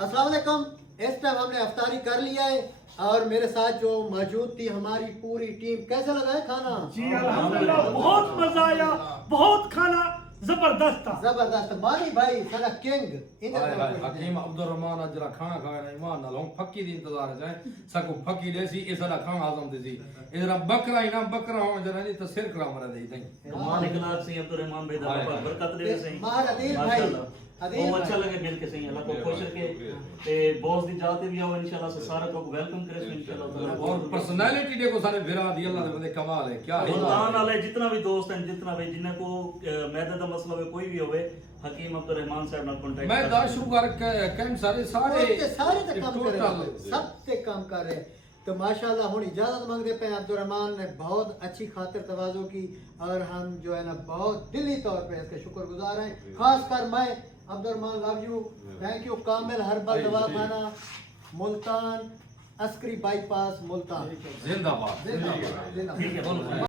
अस्सलाम वालेकुम। इस टाइम हमने अफ्तारी कर लिया है और मेरे साथ जो मौजूद थी हमारी पूरी टीम। कैसा लगा है खाना? जी अल्हम्दुलिल्लाह बहुत मजा आया, बहुत खाना जबरदस्त था। जबरदस्त। मानी भाई सारा किंग हकीम अब्दुल रहमान अजरा खाना खाया ना ईमान नाल हम फकी दी इंतजार जाए सको फकी देसी ए सारा खाना आजम देसी इधर बकरा ही ना बकरा हो जरा नहीं तो सिर खड़ा मरा दे तई मान इखलास से अब्दुल रहमान भाई दा बरकत दे सही मार अदील भाई वो अच्छा लगे मिल के सही अल्लाह को खुश रखे ते बॉस दी जाते भी आओ इंशाल्लाह से सारा को वेलकम करे इंशाल्लाह ताला और पर्सनालिटी देखो सारे फिरा दी अल्लाह दे बंदे कमाल है क्या है मुल्तान वाले जितना भी दोस्त हैं जितना भी जिन्हें को मैदे का मसला हो कोई भी होवे हकीम अब्दुल रहमान साहब नाल कांटेक्ट मैं दा शुगर कैंसर सारे सारे ते काम कर रहे टोटल हैं, सब ते काम कर रहे हैं। तो माशाल्लाह हुन इजाजत मांगते पे अब्दुल रहमान ने बहुत अच्छी खातिर तवाज़ो की और हम जो है ना बहुत दिली तौर पे इसके शुक्रगुजार हैं। खासकर मैं Abdul Rahman love you, thank you. Kamil herbal दवाखाना मुल्तान, अस्करी बाईपास मुल्तान। जिंदाबाद जिंदाबाद। ठीक है।